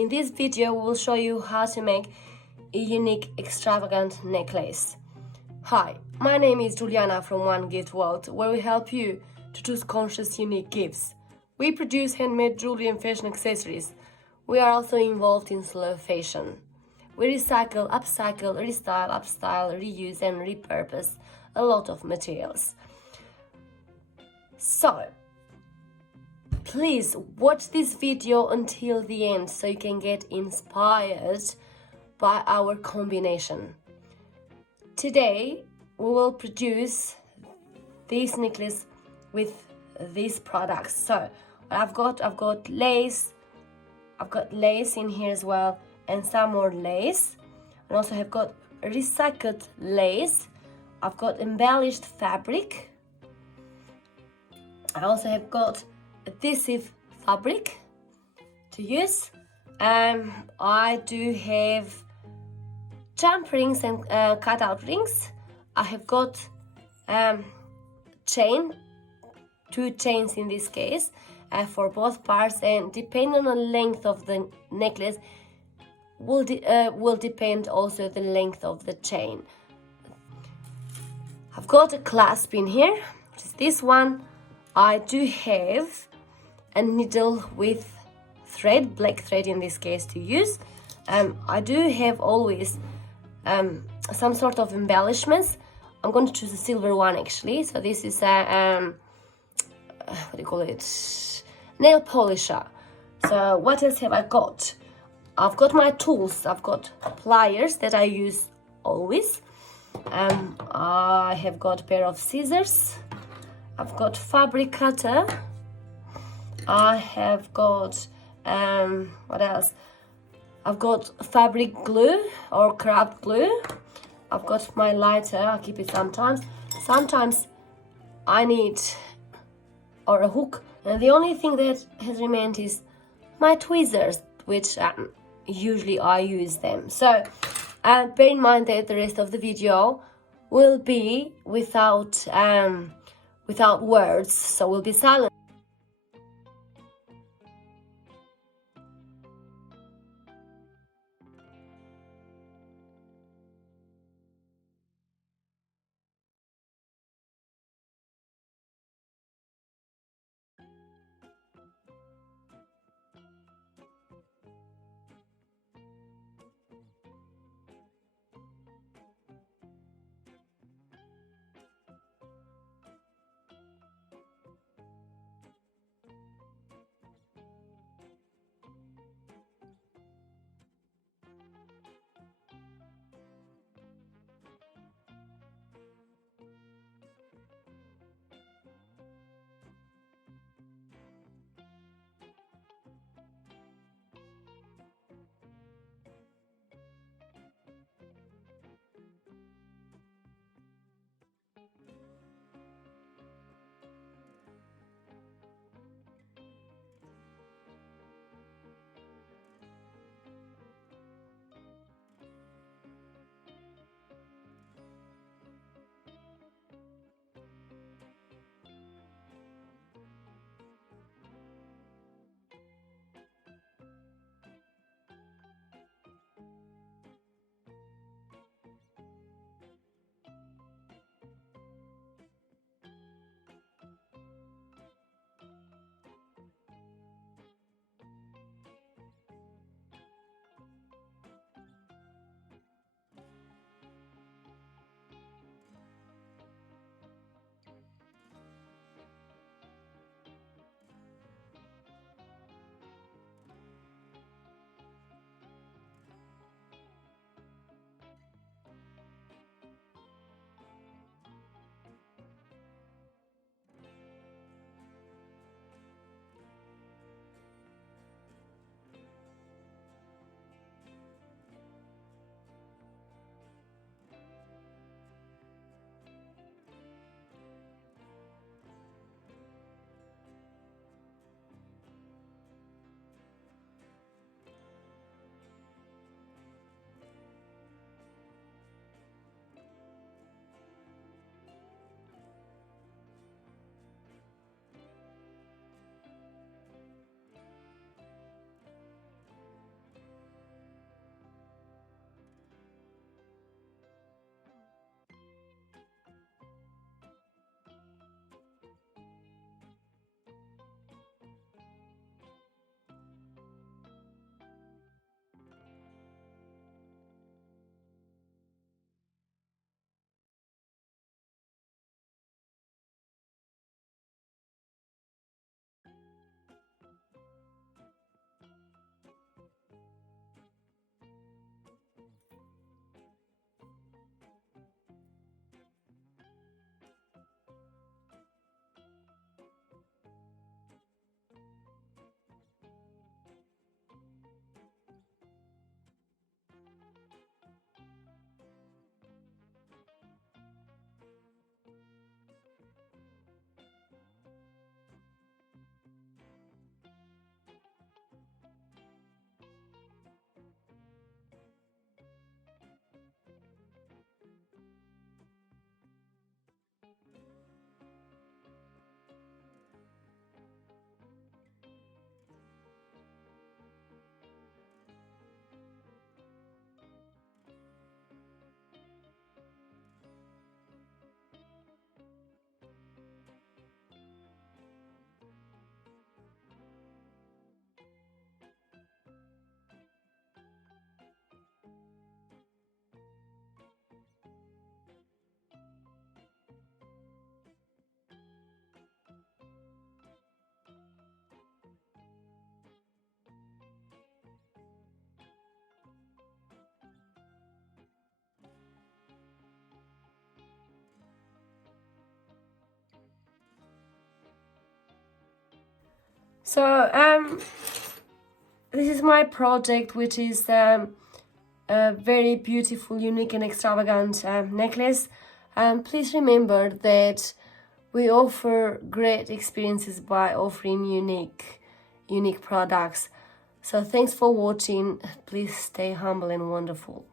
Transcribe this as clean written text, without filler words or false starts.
In this video, we will show you how to make a unique, extravagant necklace. Hi, my name is Juliana from One Gift World, where we help you to choose conscious, unique gifts. We produce handmade jewelry and fashion accessories. We are also involved in slow fashion. We recycle, upcycle, restyle, upstyle, reuse and repurpose a lot of materials. So, please watch this video until the end so you can get inspired by our combination. Today we will produce this necklace with these products. So I've got lace, in here as well, and some more lace, and also have got recycled lace. I've got embellished fabric. I also have got adhesive fabric to use. I do have jump rings and cutout rings. I have got two chains in this case for both parts, and depending on the length of the necklace will depend also the length of the chain. I've got a clasp in here, which is this one. I do have a needle with thread, black thread in this case, to use. I do have always some sort of embellishments. I'm going to choose a silver one actually. So this is a what do you call it? Nail polisher. So what else have I got? I've got my tools. I've got pliers that I use always. I have got a pair of scissors. I've got fabric cutter. I have got what else? I've got fabric glue or craft glue. I've got my lighter. I keep it sometimes. Sometimes I need a hook, and the only thing that has remained is my tweezers, which usually I use them. So bear in mind that the rest of the video will be without words, so we'll be silent. So this is my project, which is a very beautiful, unique and extravagant necklace. Please remember that we offer great experiences by offering unique products. So thanks for watching. Please stay humble and wonderful.